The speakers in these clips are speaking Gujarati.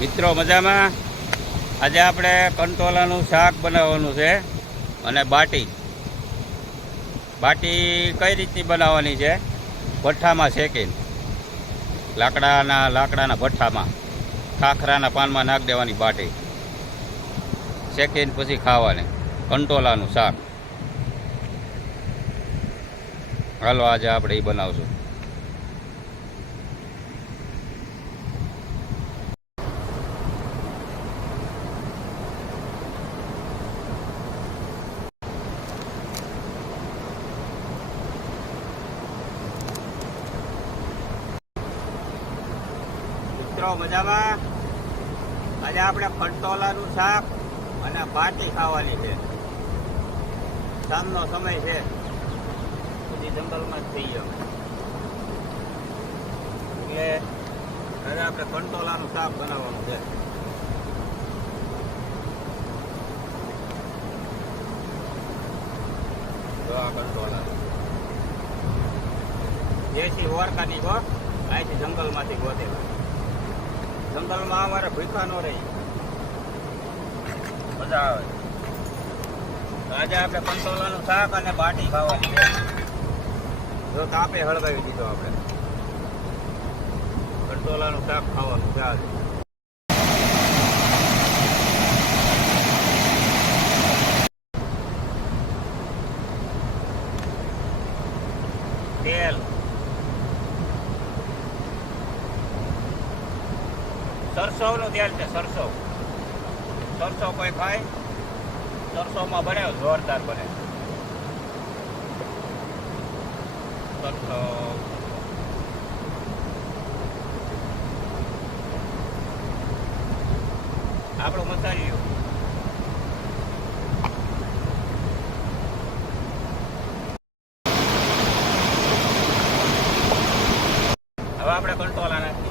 મિત્રો, મજામાં? આજે આપણે કંટોલાનું શાક બનાવવાનું છે અને બાટી. બાટી કઈ રીતની બનાવવાની છે? ભઠ્ઠામાં શેકીને. લાકડાના લાકડાના ભઠ્ઠામાં, ખાખરાના પાનમાં નાખ દેવાની બાટી. શેકીને પછી ખાવાની કંટોલાનું શાક. હાલો, આજે આપણે એ બનાવશું. મિત્રો, મજામાં? આજે આપણે કંટોલાનું શાક અને ભાટી ખાવાની છે. સામનો સમય છે. બધી જંગલમાં જ થઈ ગયો. એટલે હવે આપણે કંટોલાનું શાક બનાવવાનું છે. દેશી ઓરકાની ગો અહીંથી જંગલમાંથી ગોતેલા જંગલમાં અમારે ભૂખા ન રહી. મજા આવે. આજે આપણે પંચોલાનું શાક અને બાટી ખાવાની જો તાપે હળગાવી દીધો આપણે. પંચોલાનું શાક ખાવાનું છે તેલ સરસવનું તેલ છે સરસવ સરસવ કોઈ ખાય સરસોમાં બને જોરદાર બને. સરસવ આપણું મસાલિયું. હવે આપણે કંટોલા નાખીએ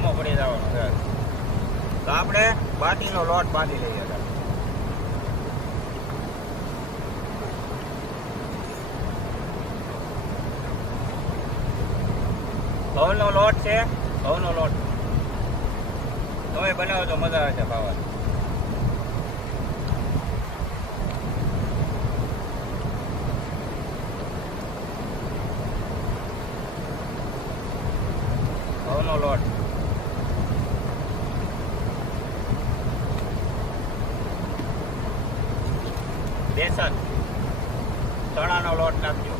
જામો પડી જવાનો તો આપણે બાટીનો લોટ બાંધી લઈએ. ઘઉંનો લોટ છે, ઘઉંનો લોટ. તમે બનાવો તો મજા આવે છે ખાવાની. ઘઉંનો લોટ. બેસન. ચણાનો લોટ નાખજો.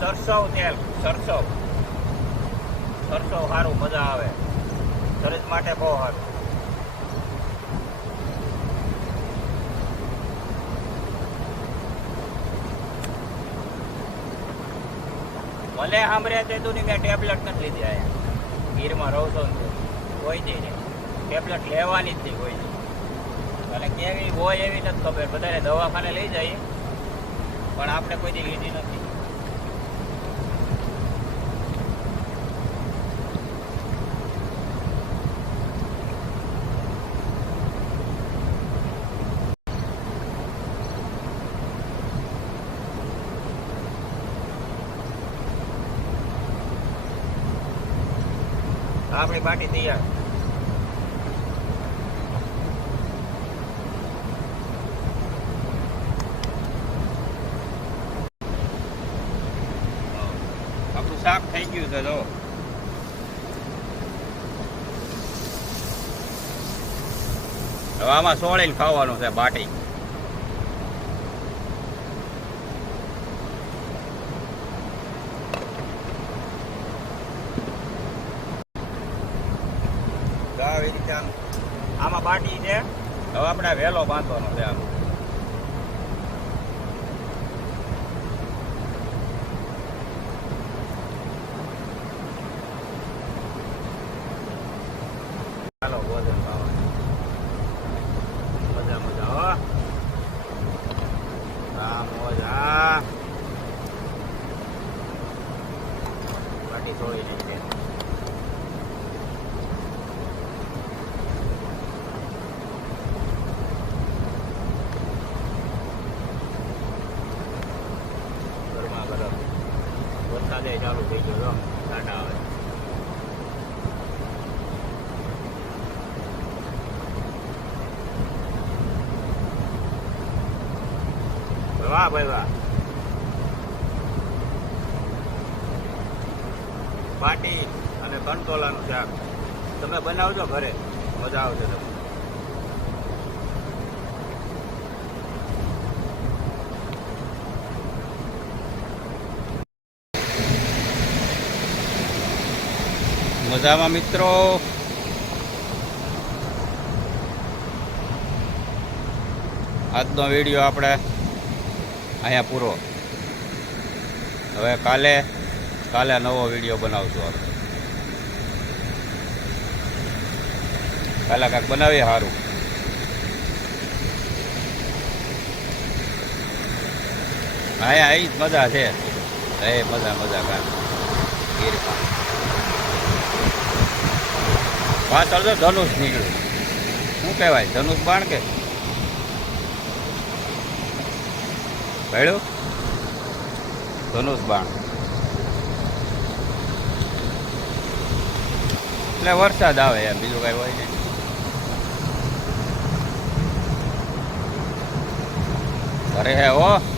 સરસવ તેલ, સરસવ. સરસવ સારું મજા આવે. શરીર માટે બહુ સારું ભલે સાંભળે તે તું મેં ટેબ્લેટ નથી લીધી આયા ગીરમાં રહું છું ને કોઈ દી નહીં. ટેબ્લેટ લેવાની જ નહીં કોઈ દી. અને કેવી હોય એવી નથી ખબર. બધાને દવાખાને લઈ જઈએ પણ આપણે કોઈ દી લીધી નથી. આપણી પાર્ટી તૈયાર. આપણું સાફ થઈ ગયું છે, જો. હવે આમાં સોળે ખાવાનું છે, બાટી તો આવી આમ આમાં બાટી છે. હવે આપણે વેલો બાંધવાનો છે આમ. ચાલો ભોજન મજા મજા હો. આ મોજ. આ હોય નહીં કે ગરમા ગરમ વરસાદે ચાલુ થઈ ગયો જો ટાટા આવે વાહ ભાઈ વાહ પાટી અને કંટોલાનું શાક. તમે બનાવજો ઘરે. મજા આવશે તમને. મજામાં મિત્રો? આજનો વીડિયો આપણે અહીંયા પૂરો. હવે કાલે કાલે નવો વીડિયો બનાવશું આપણે કાલે કાંઈક બનાવીએ સારું અહીંયા આવી મજા છે. એ મજા મજા કાંઈ ગીરમાં પાછળ તો ધનુષ નીકળ્યું. શું કહેવાય? ધનુષ બાણ કે? ભેળું ધનુષ બાણ. એટલે વરસાદ આવે એમ બીજું કઈ હોય નહીં. અરે હે ઓ